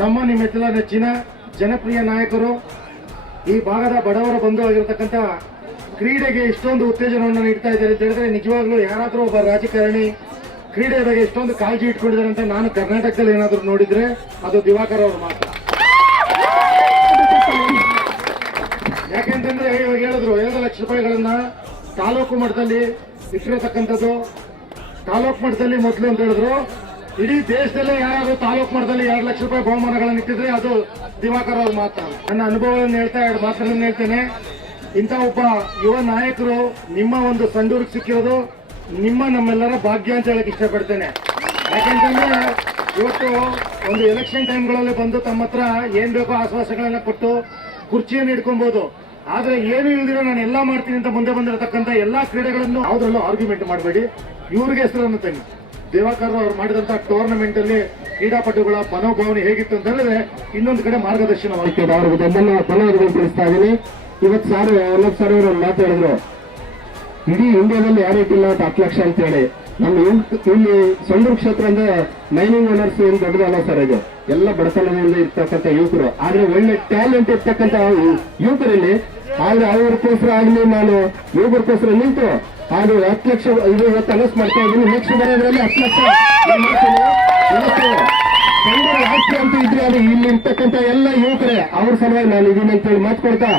ನಮ್ಮ ನಿಮ್ಮೆಲ್ಲ ನೆಚ್ಚಿನ ಜನಪ್ರಿಯ ನಾಯಕರು, ಈ ಭಾಗದ ಬಡವರ ಬಂಧು ಆಗಿರತಕ್ಕಂಥ ಕ್ರೀಡೆಗೆ ಇಷ್ಟೊಂದು ಉತ್ತೇಜನವನ್ನು ನೀಡ್ತಾ ಇದ್ದಾರೆ ಅಂತ ಹೇಳಿದ್ರೆ ನಿಜವಾಗ್ಲೂ ಯಾರಾದ್ರೂ ಒಬ್ಬ ರಾಜಕಾರಣಿ ಕ್ರೀಡೆ ಬಗ್ಗೆ ಇಷ್ಟೊಂದು ಕಾಳಜಿ ಇಟ್ಕೊಂಡಿದ್ದಾರೆ ಅಂತ ನಾನು ಕರ್ನಾಟಕದಲ್ಲಿ ಏನಾದ್ರು ನೋಡಿದ್ರೆ ಅದು ದಿವಾಕರ್ ಅವರು ಮಾತ್ರ. ಯಾಕೆಂತಂದ್ರೆ ಇವಾಗ ಹೇಳಿದ್ರು 2 ಲಕ್ಷ ರೂಪಾಯಿಗಳನ್ನ ತಾಲೂಕು ಮಟ್ಟದಲ್ಲಿ ಇಟ್ಟಿರತಕ್ಕಂಥದ್ದು. ತಾಲೂಕು ಮಟ್ಟದಲ್ಲಿ ಮೊದಲು ಅಂತ ಹೇಳಿದ್ರು, ಇಡೀ ದೇಶದಲ್ಲೇ ಯಾರಾದ್ರೂ ತಾಲೂಕು ಮಟ್ಟದಲ್ಲಿ 2 ಲಕ್ಷ ರೂಪಾಯಿ ಬಹುಮಾನಗಳನ್ನು ಇಟ್ಟಿದ್ರೆ ಅದು ದಿವಾಕರ್ ಅವರು ಮಾತ್ರ. ನನ್ನ ಅನುಭವವನ್ನು ಹೇಳ್ತಾ 2 ಮಾತುಗಳನ್ನು ಹೇಳ್ತೇನೆ. ಇಂಥ ಒಬ್ಬ ಯುವ ನಾಯಕರು ನಿಮ್ಮ ಒಂದು ಸಂಡೂರಿಗೆ ಸಿಕ್ಕಿರೋದು ನಮ್ಮೆಲ್ಲರ ಭಾಗ್ಯ ಅಂತ ಹೇಳಕ್ ಇಷ್ಟಪಡ್ತೇನೆ. ಯಾಕೆಂತಂದ್ರೆ ಇವತ್ತು ಒಂದು ಎಲೆಕ್ಷನ್ ಟೈಮ್ಗಳಲ್ಲಿ ಬಂದು ತಮ್ಮ ಹತ್ರ ಏನ್ ಬೇಕೋ ಆಶ್ವಾಸಗಳನ್ನ ಕೊಟ್ಟು ಕುರ್ಚಿಯನ್ನು ಇಟ್ಕೊಬಹುದು. ಆದ್ರೆ ಏನು ಇಲ್ದಿರೋ ನಾನು ಎಲ್ಲಾ ಮಾಡ್ತೀನಿ ಅಂತ ಮುಂದೆ ಬಂದಿರತಕ್ಕಂಥ ಎಲ್ಲಾ ಕ್ರೀಡೆಗಳನ್ನು ಯಾವ್ದ್ರಲ್ಲೂ ಆರ್ಗ್ಯುಮೆಂಟ್ ಮಾಡಬೇಡಿ. ಇವ್ರಿಗೆ ಹೆಸರನ್ನು ತನ್ನಿ. ದಿವಾಕರ್ ಅವರು ಮಾಡಿದಂತ ಟೂರ್ನಮೆಂಟ್ ಅಲ್ಲಿ ಕ್ರೀಡಾಪಟುಗಳ ಮನೋಭಾವನೆ ಹೇಗಿತ್ತು ಅಂತ ಹೇಳಿದ್ರೆ ಇನ್ನೊಂದು ಕಡೆ ಮಾರ್ಗದರ್ಶನವಾಗ್ತದೆ. ಅವ್ರಿಗೆ ಧನ್ಯವಾದಗಳು ತಿಳಿಸ್ತಾ ಇದೀನಿ. ಇವತ್ತು ಸಾರಿ ಅವರು ಮಾತಾಡಿದ್ರು, ಇಡೀ ಇಂಡಿಯಾದಲ್ಲಿ ಯಾರು ಇಟ್ಟಿಲ್ಲ 10 ಲಕ್ಷ ಅಂತ ಹೇಳಿ. ನಮ್ಮ ಇಲ್ಲಿ ಸಂಡೂರು ಕ್ಷೇತ್ರ ಅಂದ್ರೆ ಮೈನಿಂಗ್ ಓನರ್ಸ್ ಏನು ದೊಡ್ಡದಲ್ಲ ಸರ್. ಇದು ಎಲ್ಲ ಬಡತನದಿಂದ ಇರ್ತಕ್ಕಂಥ ಯುವಕರು, ಆದ್ರೆ ಒಳ್ಳೆ ಟ್ಯಾಲೆಂಟ್ ಇರ್ತಕ್ಕಂಥ ಯುವಕರಲ್ಲಿ. ಆದ್ರೆ ಅವ್ರಿಗೋಸ್ಕರ ಆಗ್ಲಿ ನಾನು ಯುವಕರಿಗೋಸ್ಕರ ನಿಂತು ಅದು 10 ಲಕ್ಷ ಇದು ಇವತ್ತು ಅನೌನ್ಸ್ ಮಾಡ್ತಾ ಇದ್ದೀನಿ. ನೆಕ್ಸ್ಟ್ ಬರೋದ್ರಲ್ಲಿ 10 ಲಕ್ಷ ಸಂಡೂರು ಆಸ್ತಿ ಅಂತ ಇದ್ರೆ ಅದು ಇಲ್ಲಿ ಇರ್ತಕ್ಕಂಥ ಎಲ್ಲ ಯುವಕರೇ ಅವ್ರ ಸಲುವಾಗಿ ನಾನು ಇದೀನಿ ಅಂತ ಹೇಳಿ ಮಾತು ಕೊಡ್ತಾ